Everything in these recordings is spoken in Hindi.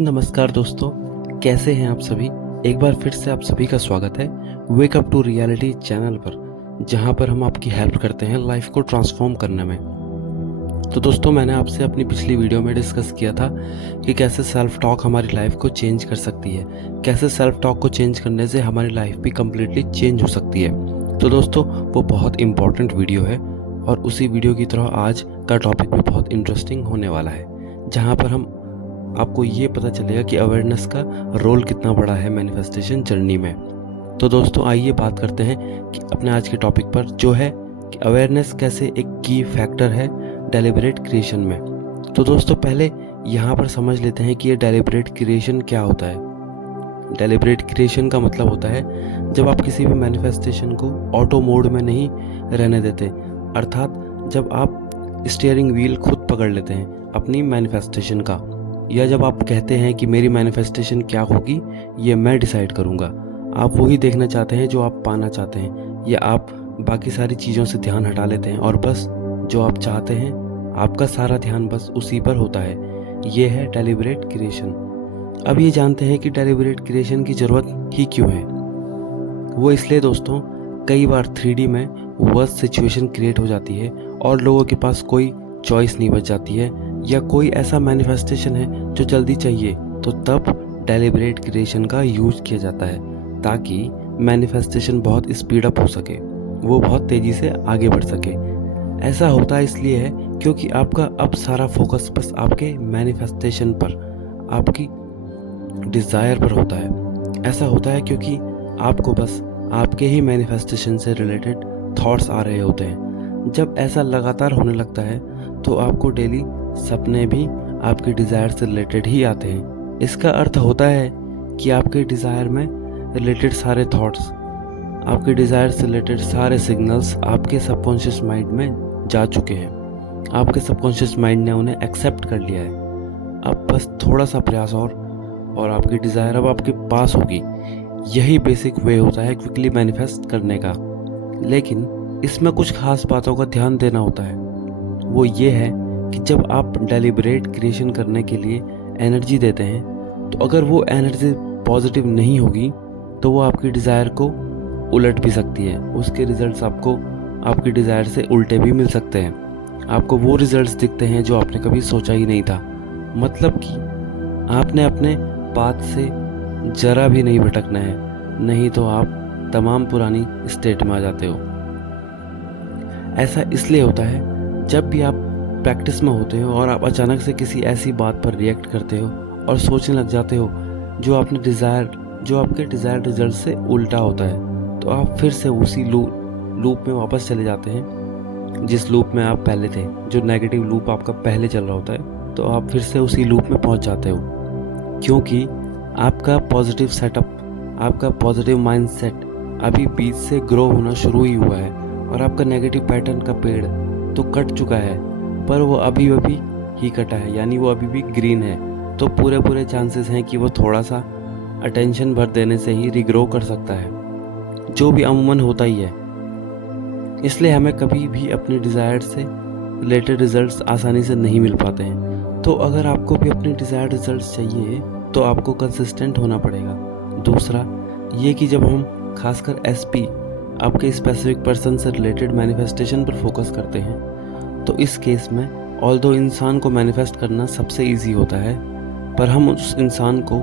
नमस्कार दोस्तों, कैसे हैं आप सभी। एक बार फिर से आप सभी का स्वागत है wake up to reality channel पर, जहां पर हम आपकी हेल्प करते हैं लाइफ को ट्रांसफॉर्म करने में। तो दोस्तों, मैंने आपसे अपनी पिछली वीडियो में डिस्कस किया था कि कैसे सेल्फ टॉक हमारी लाइफ को चेंज कर सकती है, कैसे सेल्फ टॉक को चेंज करने से हमारी लाइफ भी कम्प्लीटली चेंज हो सकती है। तो दोस्तों, वो बहुत इंपॉर्टेंट वीडियो है और उसी वीडियो की तरह आज का टॉपिक भी बहुत इंटरेस्टिंग होने वाला है, जहाँ पर हम आपको ये पता चलेगा कि अवेयरनेस का रोल कितना बड़ा है मैनिफेस्टेशन जर्नी में। तो दोस्तों, आइए बात करते हैं कि अपने आज के टॉपिक पर, जो है कि अवेयरनेस कैसे एक की फैक्टर है डेलिबरेट क्रिएशन में। तो दोस्तों, पहले यहाँ पर समझ लेते हैं कि ये डेलिबरेट क्रिएशन क्या होता है। डेलिबरेट क्रिएशन का मतलब होता है जब आप किसी भी मैनिफेस्टेशन को ऑटो मोड में नहीं रहने देते, अर्थात जब आप स्टीयरिंग व्हील खुद पकड़ लेते हैं अपनी मैनिफेस्टेशन का, या जब आप कहते हैं कि मेरी मैनिफेस्टेशन क्या होगी ये मैं डिसाइड करूँगा। आप वही देखना चाहते हैं जो आप पाना चाहते हैं, या आप बाकी सारी चीज़ों से ध्यान हटा लेते हैं और बस जो आप चाहते हैं आपका सारा ध्यान बस उसी पर होता है। ये है डेलिबरेट क्रिएशन। अब ये जानते हैं कि डेलिबरेट क्रिएशन की ज़रूरत ही क्यों है। वो इसलिए दोस्तों, कई बार 3D में वर्स्ट सिचुएशन क्रिएट हो जाती है और लोगों के पास कोई चॉइस नहीं बच जाती है, या कोई ऐसा मैनिफेस्टेशन है जो जल्दी चाहिए, तो तब डेलिबरेट क्रिएशन का यूज किया जाता है ताकि मैनिफेस्टेशन बहुत स्पीड अप हो सके, वो बहुत तेज़ी से आगे बढ़ सके। ऐसा होता है इसलिए है क्योंकि आपका अब सारा फोकस बस आपके मैनिफेस्टेशन पर, आपकी डिज़ायर पर होता है। ऐसा होता है क्योंकि आपको बस आपके ही मैनिफेस्टेशन से रिलेटेड थॉट्स आ रहे होते हैं। जब ऐसा लगातार होने लगता है तो आपको डेली सपने भी आपके डिज़ायर से रिलेटेड ही आते हैं। इसका अर्थ होता है कि आपके डिज़ायर में रिलेटेड सारे थॉट्स, आपके डिज़ायर से रिलेटेड सारे सिग्नल्स आपके सबकॉन्शियस माइंड में जा चुके हैं। आपके सबकॉन्शियस माइंड ने उन्हें एक्सेप्ट कर लिया है। अब बस थोड़ा सा प्रयास और आपकी डिज़ायर अब आपके पास होगी। यही बेसिक वे होता है क्विकली मैनिफेस्ट करने का। लेकिन इसमें कुछ खास बातों का ध्यान देना होता है। वो ये है कि जब आप डेलिबरेट क्रिएशन करने के लिए एनर्जी देते हैं, तो अगर वो एनर्जी पॉजिटिव नहीं होगी तो वो आपकी डिज़ायर को उलट भी सकती है। उसके रिजल्ट्स आपको आपकी डिज़ायर से उल्टे भी मिल सकते हैं। आपको वो रिजल्ट्स दिखते हैं जो आपने कभी सोचा ही नहीं था। मतलब कि आपने अपने पाथ से ज़रा भी नहीं भटकना है, नहीं तो आप तमाम पुरानी स्टेट में आ जाते हो। ऐसा इसलिए होता है जब भी आप प्रैक्टिस में होते हो और आप अचानक से किसी ऐसी बात पर रिएक्ट करते हो और सोचने लग जाते हो जो आपके डिज़ायर रिजल्ट से उल्टा होता है, तो आप फिर से उसी लूप में वापस चले जाते हैं जिस लूप में आप पहले थे। जो नेगेटिव लूप आपका पहले चल रहा होता है, तो आप फिर से उसी लूप में पहुंच जाते हो, क्योंकि आपका पॉजिटिव सेटअप, आपका पॉजिटिव माइंडसेट अभी बीज से ग्रो होना शुरू ही हुआ है और आपका नेगेटिव पैटर्न का पेड़ तो कट चुका है, पर वो अभी ही कटा है, यानी वो अभी भी ग्रीन है। तो पूरे चांसेस हैं कि वो थोड़ा सा अटेंशन भर देने से ही रिग्रो कर सकता है, जो भी अमूमन होता ही है। इसलिए हमें कभी भी अपने डिज़ायर से रिलेटेड रिजल्ट्स आसानी से नहीं मिल पाते हैं। तो अगर आपको भी अपने डिज़ायर रिजल्ट्स चाहिए तो आपको कंसिस्टेंट होना पड़ेगा। दूसरा ये कि जब हम खासकर SP, आपके स्पेसिफिक पर्सन से रिलेटेड मैनिफेस्टेशन पर फोकस करते हैं, तो इस केस में ऑल्दो इंसान को मैनिफेस्ट करना सबसे इजी होता है, पर हम उस इंसान को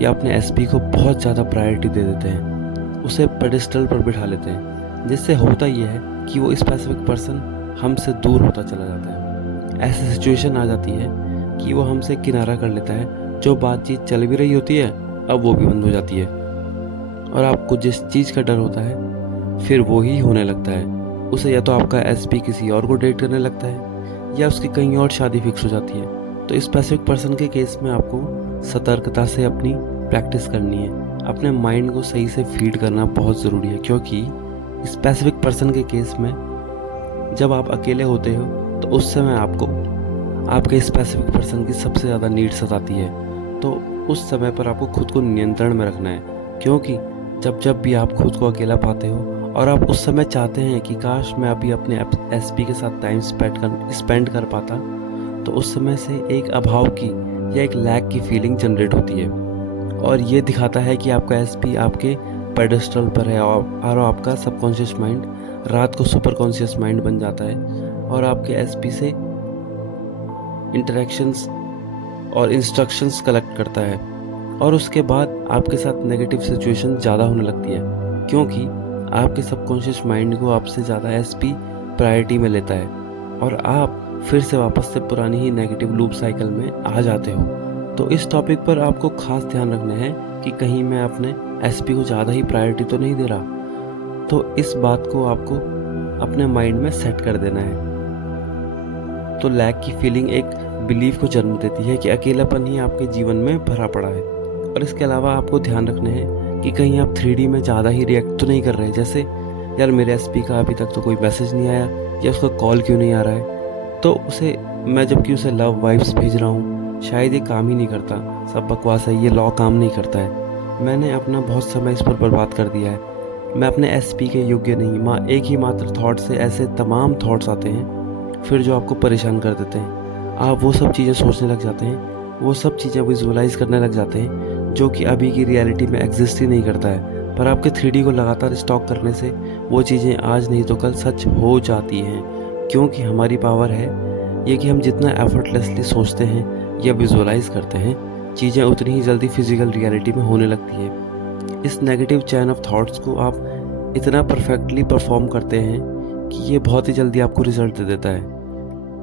या अपने SP को बहुत ज़्यादा प्रायोरिटी दे देते हैं, उसे पेडिस्टल पर बिठा लेते हैं, जिससे होता यह है कि वो स्पेसिफिक पर्सन हमसे दूर होता चला जाता है। ऐसी सिचुएशन आ जाती है कि वो हमसे किनारा कर लेता है। जो बातचीत चल भी रही होती है अब वो भी बंद हो जाती है, और आपको जिस चीज़ का डर होता है फिर वो ही होने लगता है। उसे या तो आपका SP किसी और को डेट करने लगता है, या उसकी कहीं और शादी फिक्स हो जाती है। तो स्पेसिफिक पर्सन के केस में आपको सतर्कता से अपनी प्रैक्टिस करनी है। अपने माइंड को सही से फीड करना बहुत ज़रूरी है, क्योंकि स्पेसिफिक पर्सन के केस में जब आप अकेले होते हो तो उस समय आपको आपके स्पेसिफिक पर्सन की सबसे ज़्यादा नीड सताती है। तो उस समय पर आपको खुद को नियंत्रण में रखना है, क्योंकि जब भी आप खुद को अकेला पाते हो और आप उस समय चाहते हैं कि काश मैं अभी अपने SP के साथ टाइम स्पेंड कर पाता, तो उस समय से एक अभाव की या एक लैक की फीलिंग जनरेट होती है। और ये दिखाता है कि आपका एसपी आपके पेडेस्टल पर है और आपका सबकॉन्शियस माइंड रात को सुपर कॉन्शियस माइंड बन जाता है और आपके एसपी से इंटरेक्शंस और इंस्ट्रक्शंस कलेक्ट करता है। और उसके बाद आपके साथ नेगेटिव सिचुएशन ज़्यादा होने लगती है, क्योंकि आपके सबकॉन्शियस माइंड को आपसे ज़्यादा एसपी प्रायोरिटी में लेता है और आप फिर से वापस से पुरानी ही नेगेटिव लूप साइकिल में आ जाते हो। तो इस टॉपिक पर आपको खास ध्यान रखना है कि कहीं मैं अपने एसपी को ज़्यादा ही प्रायोरिटी तो नहीं दे रहा। तो इस बात को आपको अपने माइंड में सेट कर देना है। तो लैक की फीलिंग एक बिलीफ को जन्म देती है कि अकेलापन ही आपके जीवन में भरा पड़ा है। और इसके अलावा आपको ध्यान रखना है कि कहीं आप 3D में ज़्यादा ही रिएक्ट तो नहीं कर रहे, जैसे यार मेरे एसपी का अभी तक तो कोई मैसेज नहीं आया या उसका कॉल क्यों नहीं आ रहा है, तो उसे मैं जबकि उसे लव वाइब्स भेज रहा हूँ, शायद ये काम ही नहीं करता, सब बकवास है, ये लॉ काम नहीं करता है, मैंने अपना बहुत समय इस पर बर्बाद कर दिया है, मैं अपने एसपी के योग्य नहीं। एक ही मात्र थॉट से ऐसे तमाम थॉट्स आते हैं फिर जो आपको परेशान कर देते हैं। आप वो सब चीज़ें सोचने लग जाते हैं, वो सब चीज़ें विजुअलाइज करने लग जाते हैं जो कि अभी की रियलिटी में एग्जिस्ट ही नहीं करता है, पर आपके 3D को लगातार स्टॉक करने से वो चीज़ें आज नहीं तो कल सच हो जाती हैं। क्योंकि हमारी पावर है ये कि हम जितना एफर्टलेसली सोचते हैं या विजुअलाइज करते हैं, चीज़ें उतनी ही जल्दी फिजिकल रियलिटी में होने लगती है। इस नेगेटिव चैन ऑफ थॉट्स को आप इतना परफेक्टली परफॉर्म करते हैं कि ये बहुत ही जल्दी आपको रिजल्ट दे देता है।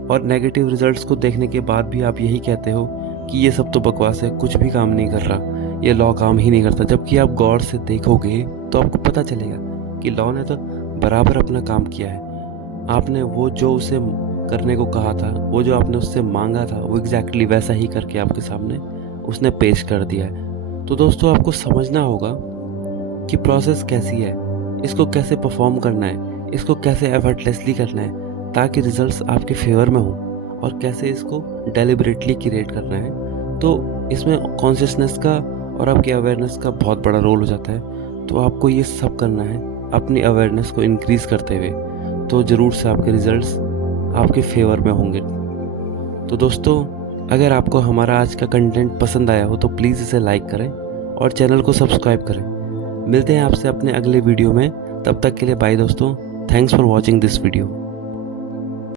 और नेगेटिव रिजल्ट्स को देखने के बाद भी आप यही कहते हो कि ये सब तो बकवास है, कुछ भी काम नहीं कर रहा, ये लॉ काम ही नहीं करता। जबकि आप गौर से देखोगे तो आपको पता चलेगा कि लॉ ने तो बराबर अपना काम किया है। आपने वो जो उसे करने को कहा था, वो जो आपने उससे मांगा था, वो एग्जैक्टली वैसा ही करके आपके सामने उसने पेश कर दिया है। तो दोस्तों आपको समझना होगा कि प्रोसेस कैसी है, इसको कैसे परफॉर्म करना है, इसको कैसे एफर्टलेसली करना है ताकि रिजल्ट्स आपके फेवर में हो, और कैसे इसको डेलिबरेटली क्रिएट करना है। तो इसमें कॉन्शियसनेस का और आपकी अवेयरनेस का बहुत बड़ा रोल हो जाता है। तो आपको ये सब करना है अपनी अवेयरनेस को इंक्रीज़ करते हुए, तो ज़रूर से आपके रिजल्ट्स आपके फेवर में होंगे। तो दोस्तों अगर आपको हमारा आज का कंटेंट पसंद आया हो तो प्लीज़ इसे लाइक करें और चैनल को सब्सक्राइब करें। मिलते हैं आपसे अपने अगले वीडियो में, तब तक के लिए बाय दोस्तों। Thanks for watching this video.